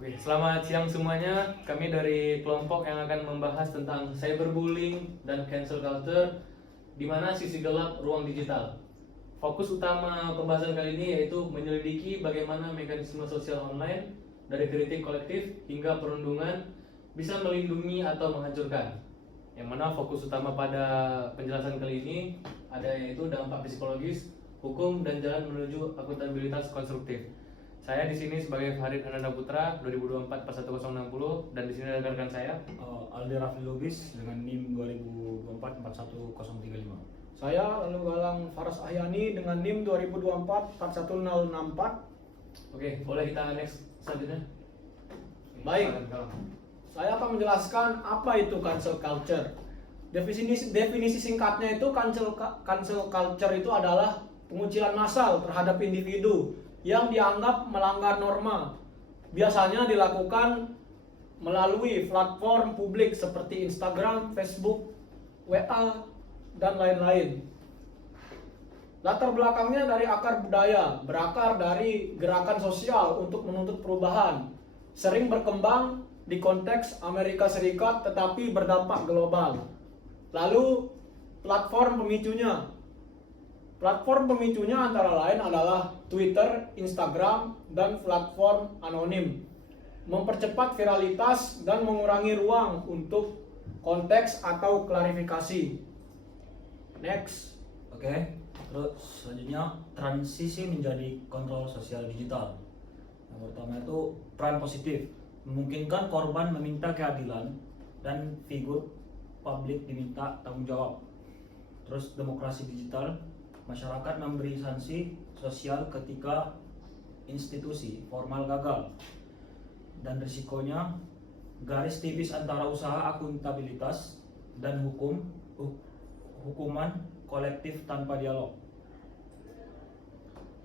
Oke, selamat siang semuanya. Kami dari kelompok yang akan membahas tentang cyberbullying dan cancel culture, di mana sisi gelap ruang digital. Fokus utama pembahasan kali ini yaitu menyelidiki bagaimana mekanisme sosial online dari kritik kolektif hingga perundungan bisa melindungi atau menghancurkan. Yang mana fokus utama pada penjelasan kali ini ada yaitu dampak psikologis, hukum, dan jalan menuju akuntabilitas konstruktif. Saya di sini sebagai Farid Ananda Putra 2024 per 1060 dan di sini ada rekan saya. Aldi Rafli Lubis dengan NIM 2024 41035. Saya lalu Galang Faras Ahyani dengan NIM 2024 41064. Oke, boleh kita next selanjutnya. Baik. Silakan, Galang. Saya akan menjelaskan apa itu cancel culture. Definisi singkatnya itu cancel culture itu adalah pengucilan massal terhadap individu yang dianggap melanggar norma. Biasanya dilakukan melalui platform publik seperti Instagram, Facebook, WA, dan lain-lain. Latar belakangnya dari akar budaya, berakar dari gerakan sosial untuk menuntut perubahan. Sering berkembang di konteks Amerika Serikat tetapi berdampak global. Lalu platform pemicunya. Platform pemicunya antara lain adalah Twitter, Instagram, dan platform anonim. Mempercepat viralitas dan mengurangi ruang untuk konteks atau klarifikasi. Next. Oke, terus selanjutnya transisi menjadi kontrol sosial digital. Yang pertama itu peran positif, memungkinkan korban meminta keadilan dan figur publik diminta tanggung jawab. Terus demokrasi digital, masyarakat memberi sanksi sosial ketika institusi formal gagal. Dan risikonya garis tipis antara usaha akuntabilitas dan hukuman kolektif tanpa dialog.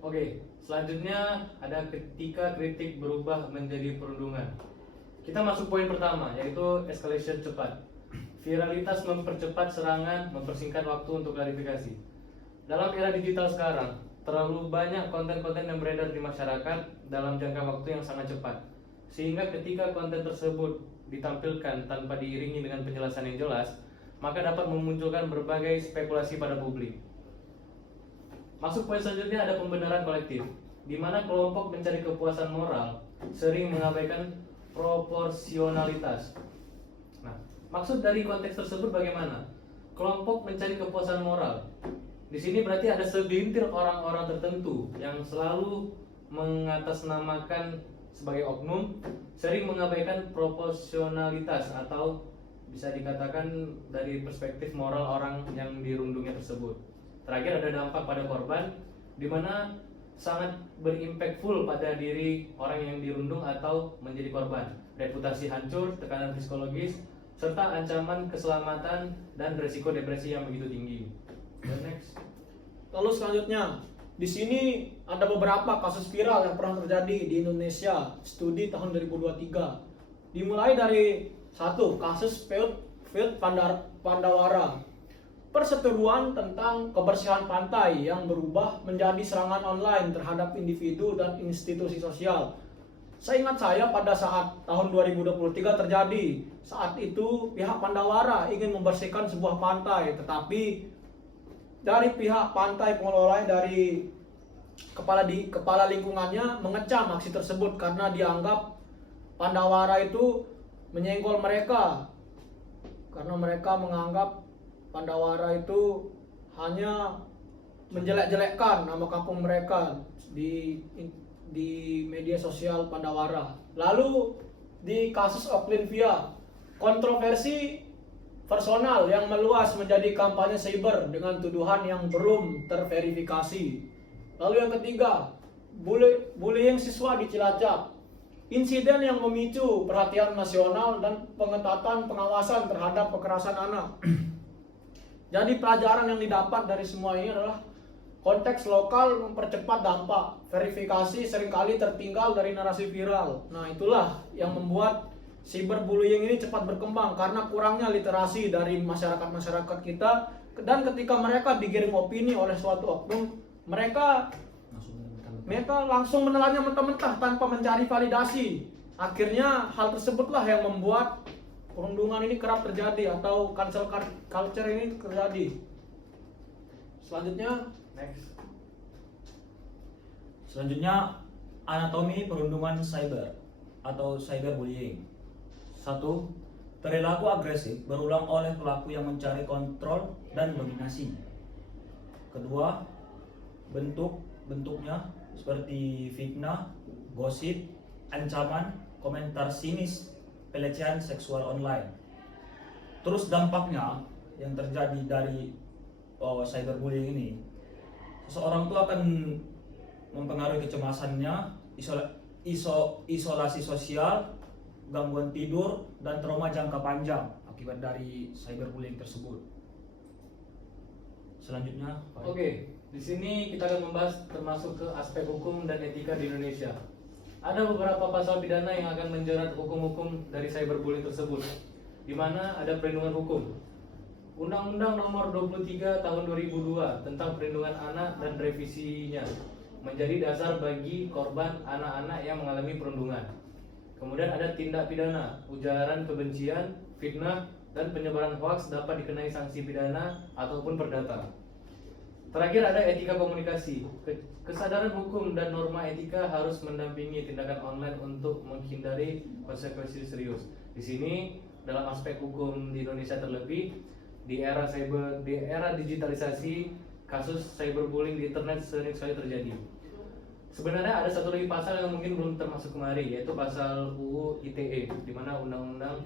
Oke, selanjutnya ada ketika kritik berubah menjadi perundungan. Kita masuk poin pertama yaitu escalation cepat. Viralitas mempercepat serangan, mempersingkat waktu untuk klarifikasi. Dalam era digital sekarang, terlalu banyak konten-konten yang beredar di masyarakat dalam jangka waktu yang sangat cepat. Sehingga ketika konten tersebut ditampilkan tanpa diiringi dengan penjelasan yang jelas, maka dapat memunculkan berbagai spekulasi pada publik. Masuk poin selanjutnya ada pembenaran kolektif, di mana kelompok mencari kepuasan moral sering mengabaikan proporsionalitas. Nah, maksud dari konteks tersebut bagaimana? Kelompok mencari kepuasan moral. Di sini berarti ada segelintir orang-orang tertentu yang selalu mengatasnamakan sebagai oknum, sering mengabaikan proporsionalitas atau bisa dikatakan dari perspektif moral orang yang dirundungnya tersebut. Terakhir ada dampak pada korban, di mana sangat berimpactful pada diri orang yang dirundung atau menjadi korban. Reputasi hancur, tekanan psikologis, serta ancaman keselamatan dan resiko depresi yang begitu tinggi. Next. Lalu selanjutnya, di sini ada beberapa kasus viral yang pernah terjadi di Indonesia, studi tahun 2023. Dimulai dari satu kasus Feud Pandawara, perseteruan tentang kebersihan pantai yang berubah menjadi serangan online terhadap individu dan institusi sosial. Seingat saya pada saat tahun 2023 terjadi, saat itu pihak Pandawara ingin membersihkan sebuah pantai, tetapi dari pihak pantai pengelolanya dari kepala lingkungannya mengecam aksi tersebut karena dianggap Pandawara itu menyenggol mereka, karena mereka menganggap Pandawara itu hanya menjelek-jelekkan nama kampung mereka di media sosial Pandawara. Lalu di kasus Oklin-Via, kontroversi personal yang meluas menjadi kampanye cyber dengan tuduhan yang belum terverifikasi. Lalu yang ketiga, bullying siswa di Cilacap, insiden yang memicu perhatian nasional dan pengetatan pengawasan terhadap kekerasan anak. Jadi pelajaran yang didapat dari semua ini adalah konteks lokal mempercepat dampak, verifikasi seringkali tertinggal dari narasi viral. Nah, itulah yang membuat cyberbullying ini cepat berkembang karena kurangnya literasi dari masyarakat kita, dan ketika mereka digiring opini oleh suatu oknum, mereka langsung menelannya mentah-mentah tanpa mencari validasi. Akhirnya hal tersebutlah yang membuat perundungan ini kerap terjadi atau cancel culture ini terjadi. Selanjutnya, Next. Selanjutnya, anatomi perundungan cyber atau cyberbullying. 1. Perilaku agresif berulang oleh pelaku yang mencari kontrol dan dominasi. Kedua, bentuknya seperti fitnah, gosip, ancaman, komentar sinis, pelecehan seksual online. Terus dampaknya yang terjadi dari cyberbullying ini, seseorang itu akan mempengaruhi kecemasannya, isolasi sosial, gangguan tidur, dan trauma jangka panjang akibat dari cyberbullying tersebut. Selanjutnya, Oke, di sini kita akan membahas termasuk ke aspek hukum dan etika di Indonesia. Ada beberapa pasal pidana yang akan menjerat hukum-hukum dari cyberbullying tersebut, di mana ada perlindungan hukum. Undang-Undang Nomor 23 Tahun 2002 tentang Perlindungan Anak dan revisinya menjadi dasar bagi korban anak-anak yang mengalami perundungan. Kemudian ada tindak pidana ujaran kebencian, fitnah, dan penyebaran hoaks dapat dikenai sanksi pidana ataupun perdata. Terakhir ada etika komunikasi. Kesadaran hukum dan norma etika harus mendampingi tindakan online untuk menghindari konsekuensi serius. Di sini dalam aspek hukum di Indonesia terlebih di era digitalisasi, kasus cyberbullying di internet sering sekali terjadi. Sebenarnya ada satu lagi pasal yang mungkin belum termasuk kemari, yaitu pasal UU ITE, di mana undang-undang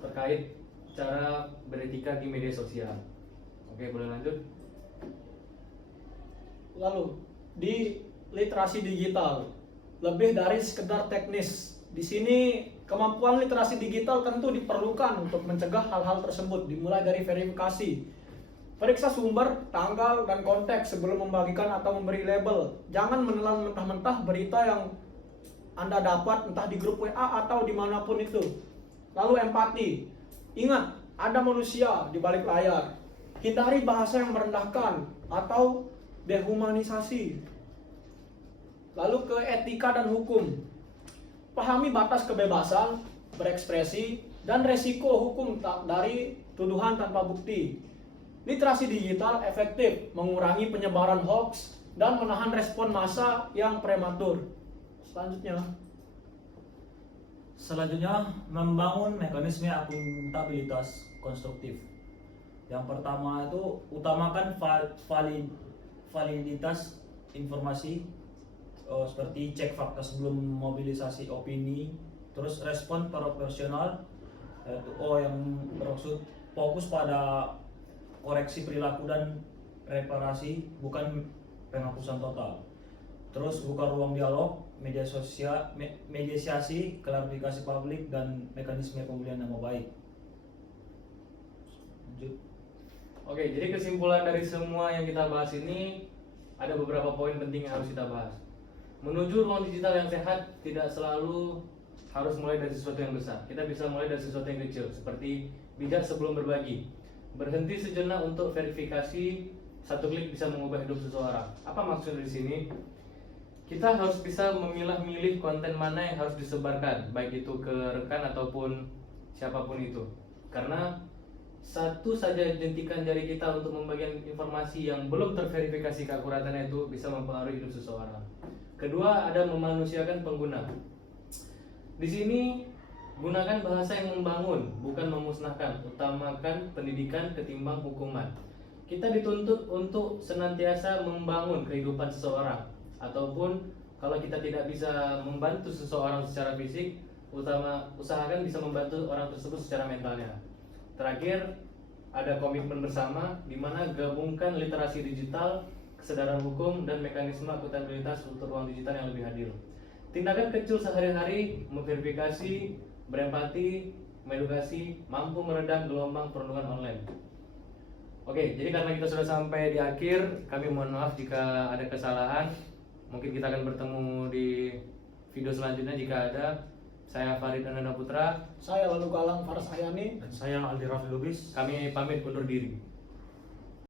terkait cara beretika di media sosial. Oke, boleh lanjut? lalu di literasi digital, lebih dari sekedar teknis. Di sini kemampuan literasi digital tentu diperlukan untuk mencegah hal-hal tersebut, dimulai dari verifikasi. Periksa sumber, tanggal, dan konteks sebelum membagikan atau memberi label. Jangan menelan mentah-mentah berita yang Anda dapat entah di grup WA atau dimanapun itu. Lalu empati. Ingat, ada manusia di balik layar. Hindari bahasa yang merendahkan atau dehumanisasi. Lalu ke etika dan hukum. Pahami batas kebebasan berekspresi dan resiko hukum dari tuduhan tanpa bukti. Literasi digital efektif mengurangi penyebaran hoax dan menahan respon massa yang prematur. Selanjutnya, membangun mekanisme akuntabilitas konstruktif. Yang pertama itu utamakan validitas informasi, seperti cek fakta sebelum mobilisasi opini, terus respon proporsional, yaitu yang bermaksud fokus pada koreksi perilaku dan reparasi, bukan penghapusan total. Terus buka ruang dialog, mediasi, klarifikasi publik, dan mekanisme pemulihan nama baik. Lanjut. Oke, jadi kesimpulan dari semua yang kita bahas ini ada beberapa poin penting yang harus kita bahas. Menuju ruang digital yang sehat tidak selalu harus mulai dari sesuatu yang besar. Kita bisa mulai dari sesuatu yang kecil, seperti bijak sebelum berbagi. Berhenti sejenak untuk verifikasi, satu klik bisa mengubah hidup seseorang. Apa maksud di sini? Kita harus bisa memilah-milih konten mana yang harus disebarkan, baik itu ke rekan ataupun siapapun itu. Karena satu saja jentikan jari kita untuk membagikan informasi yang belum terverifikasi keakuratannya itu bisa mempengaruhi hidup seseorang. Kedua, ada memanusiakan pengguna. Di sini gunakan bahasa yang membangun, bukan memusnahkan. Utamakan pendidikan ketimbang hukuman. Kita dituntut untuk senantiasa membangun kehidupan seseorang. Ataupun kalau kita tidak bisa membantu seseorang secara fisik, usahakan bisa membantu orang tersebut secara mentalnya. Terakhir, ada komitmen bersama, di mana gabungkan literasi digital, kesadaran hukum, dan mekanisme akuntabilitas untuk ruang digital yang lebih adil. Tindakan kecil sehari-hari, memverifikasi, berempati, mengedukasi, mampu meredam gelombang perundungan online. Oke, jadi karena kita sudah sampai di akhir, kami mohon maaf jika ada kesalahan. Mungkin kita akan bertemu di video selanjutnya jika ada. Saya Farid Ananda Putra. Saya lalu Galang Faras Hayani. Dan saya Aldi Raffi Lubis. Kami pamit undur diri.